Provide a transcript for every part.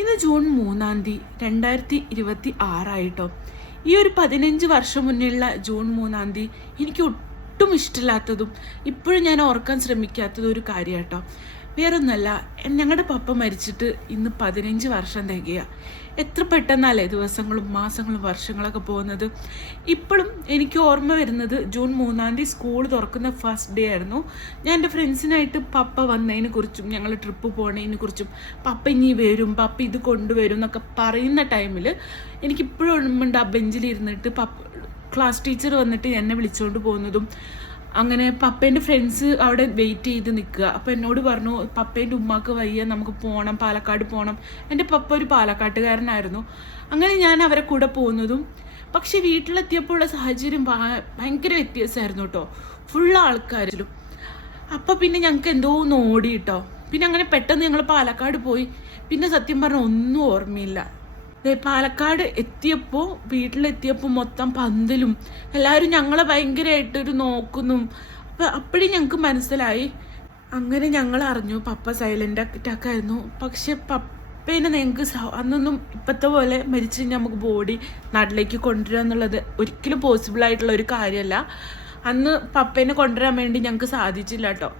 ഇന്ന് ജൂൺ 3 2026 ഈ ഒരു 15 വർഷം മുന്നേയുള്ള ജൂൺ 3 എനിക്ക് ഒട്ടും ഇഷ്ടമില്ലാത്തതും ഇപ്പോഴും ഞാൻ ഓർക്കാൻ ശ്രമിക്കാത്തതും ഒരു കാര്യമാട്ടോ. വേറൊന്നുമല്ല, ഞങ്ങളുടെ പപ്പ മരിച്ചിട്ട് ഇന്ന് 15 വർഷം തികയുക. എത്ര പെട്ടെന്നല്ലേ ദിവസങ്ങളും മാസങ്ങളും വർഷങ്ങളൊക്കെ പോകുന്നത്. ഇപ്പോഴും എനിക്ക് ഓർമ്മ വരുന്നത് ജൂൺ 3 സ്കൂൾ തുറക്കുന്ന ഫസ്റ്റ് ഡേ ആയിരുന്നു. ഞാൻ എൻ്റെ ഫ്രണ്ട്സിനായിട്ട് പപ്പ വന്നതിനെ കുറിച്ചും ഞങ്ങൾ ട്രിപ്പ് പോണതിനെ കുറിച്ചും പപ്പ ഇനി വരും, പപ്പ ഇത് കൊണ്ടുവരും എന്നൊക്കെ പറയുന്ന ടൈമിൽ എനിക്കിപ്പോഴും ഓർമ്മയുണ്ട് ആ ബെഞ്ചിലിരുന്നിട്ട് ക്ലാസ് ടീച്ചർ വന്നിട്ട് എന്നെ വിളിച്ചുകൊണ്ട് പോകുന്നതും. അങ്ങനെ പപ്പേൻ്റെ ഫ്രണ്ട്സ് അവിടെ വെയിറ്റ് ചെയ്ത് നിൽക്കുക. അപ്പോൾ എന്നോട് പറഞ്ഞു, പപ്പേൻ്റെ ഉമ്മാക്ക് വയ്യ, നമുക്ക് പോകണം, പാലക്കാട് പോകണം. എൻ്റെ പപ്പ ഒരു പാലക്കാട്ടുകാരനായിരുന്നു. അങ്ങനെ ഞാൻ അവരെ കൂടെ പോകുന്നതും. പക്ഷെ വീട്ടിലെത്തിയപ്പോൾ ഉള്ള സാഹചര്യം ഭയങ്കര വ്യത്യാസമായിരുന്നു കേട്ടോ. ഫുൾ ആൾക്കാരിലും. അപ്പം പിന്നെ ഞങ്ങൾക്ക് എന്തോ ഓടി കേട്ടോ. പിന്നെ അങ്ങനെ പെട്ടെന്ന് ഞങ്ങൾ പാലക്കാട് പോയി. പിന്നെ സത്യം പറഞ്ഞാൽ ഒന്നും ഓർമ്മയില്ല. പാലക്കാട് എത്തിയപ്പോൾ വീട്ടിലെത്തിയപ്പോൾ മൊത്തം പന്തലും എല്ലാവരും ഞങ്ങളെ ഭയങ്കരമായിട്ടൊരു നോക്കുന്നു. അപ്പോഴും ഞങ്ങൾക്ക് മനസ്സിലായി. അങ്ങനെ ഞങ്ങൾ അറിഞ്ഞു പപ്പ സൈലൻ്റ് അറ്റാക്ക് ആയിരുന്നു. പക്ഷെ പപ്പേനെ ഞങ്ങൾക്ക് അന്നൊന്നും ഇപ്പോഴത്തെ പോലെ മരിച്ചു കഴിഞ്ഞാൽ നമുക്ക് ബോഡി നാട്ടിലേക്ക് കൊണ്ടുവരിക എന്നുള്ളത് ഒരിക്കലും പോസിബിൾ ആയിട്ടുള്ള ഒരു കാര്യമല്ല. അന്ന് പപ്പേനെ കൊണ്ടുവരാൻ വേണ്ടി ഞങ്ങൾക്ക് സാധിച്ചില്ല കേട്ടോ.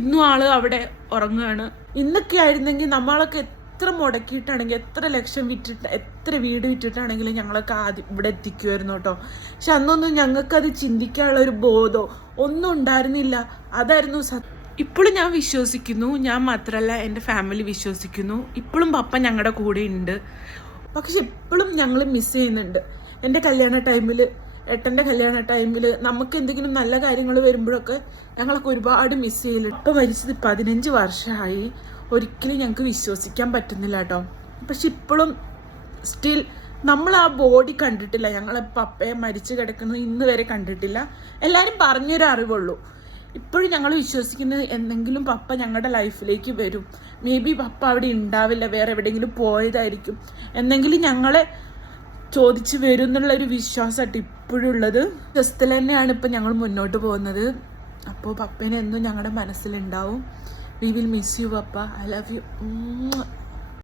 ഇന്നും ആള് അവിടെ ഉറങ്ങുകയാണ്. ഇന്നൊക്കെ ആയിരുന്നെങ്കിൽ നമ്മളൊക്കെ എത്ര മുടക്കിയിട്ടാണെങ്കിൽ, എത്ര ലക്ഷം വിറ്റിട്ട്, എത്ര വീട് വിറ്റിട്ടാണെങ്കിലും ഞങ്ങളൊക്കെ ആദ്യം ഇവിടെ എത്തിക്കുമായിരുന്നു കേട്ടോ. പക്ഷെ അന്നൊന്നും ഞങ്ങൾക്കത് ചിന്തിക്കാനുള്ള ഒരു ബോധമോ ഒന്നും ഉണ്ടായിരുന്നില്ല. അതായിരുന്നു ഇപ്പോഴും ഞാൻ വിശ്വസിക്കുന്നു, ഞാൻ മാത്രമല്ല എൻ്റെ ഫാമിലി വിശ്വസിക്കുന്നു, ഇപ്പോഴും പപ്പ ഞങ്ങളുടെ കൂടെ ഉണ്ട്. പക്ഷെ ഇപ്പോഴും ഞങ്ങൾ മിസ് ചെയ്യുന്നുണ്ട്. എൻ്റെ കല്യാണ ടൈമിൽ, ഏട്ടൻ്റെ കല്യാണ ടൈമിൽ നമുക്ക് എന്തെങ്കിലും നല്ല കാര്യങ്ങൾ വരുമ്പോഴൊക്കെ ഞങ്ങളൊക്കെ ഒരുപാട് മിസ് ചെയ്യലുണ്ട്. ഇപ്പം മരിച്ചത് 15 വർഷമായി. ഒരിക്കലും ഞങ്ങൾക്ക് വിശ്വസിക്കാൻ പറ്റുന്നില്ല കേട്ടോ. പക്ഷെ ഇപ്പോഴും സ്റ്റിൽ നമ്മൾ ആ ബോഡി കണ്ടിട്ടില്ല. ഞങ്ങളെ പപ്പയെ മരിച്ചു കിടക്കുന്നത് ഇന്ന് വരെ കണ്ടിട്ടില്ല. എല്ലാവരും പറഞ്ഞൊരു അറിവുള്ളൂ. ഇപ്പോഴും ഞങ്ങൾ വിശ്വസിക്കുന്നത് എന്തെങ്കിലും പപ്പ ഞങ്ങളുടെ ലൈഫിലേക്ക് വരും. മേ ബി പപ്പ അവിടെ ഉണ്ടാവില്ല, വേറെ എവിടെയെങ്കിലും പോയതായിരിക്കും. എന്തെങ്കിലും ഞങ്ങളെ ചോദിച്ച് വരും എന്നുള്ളൊരു വിശ്വാസമായിട്ട് ഇപ്പോഴും ഉള്ളത്. ജസ്റ്റിൽ തന്നെയാണ് ഇപ്പം ഞങ്ങൾ മുന്നോട്ട് പോകുന്നത്. അപ്പോൾ പപ്പേനെ എന്നും ഞങ്ങളുടെ മനസ്സിലുണ്ടാവും. We will miss you, Papa. I love you.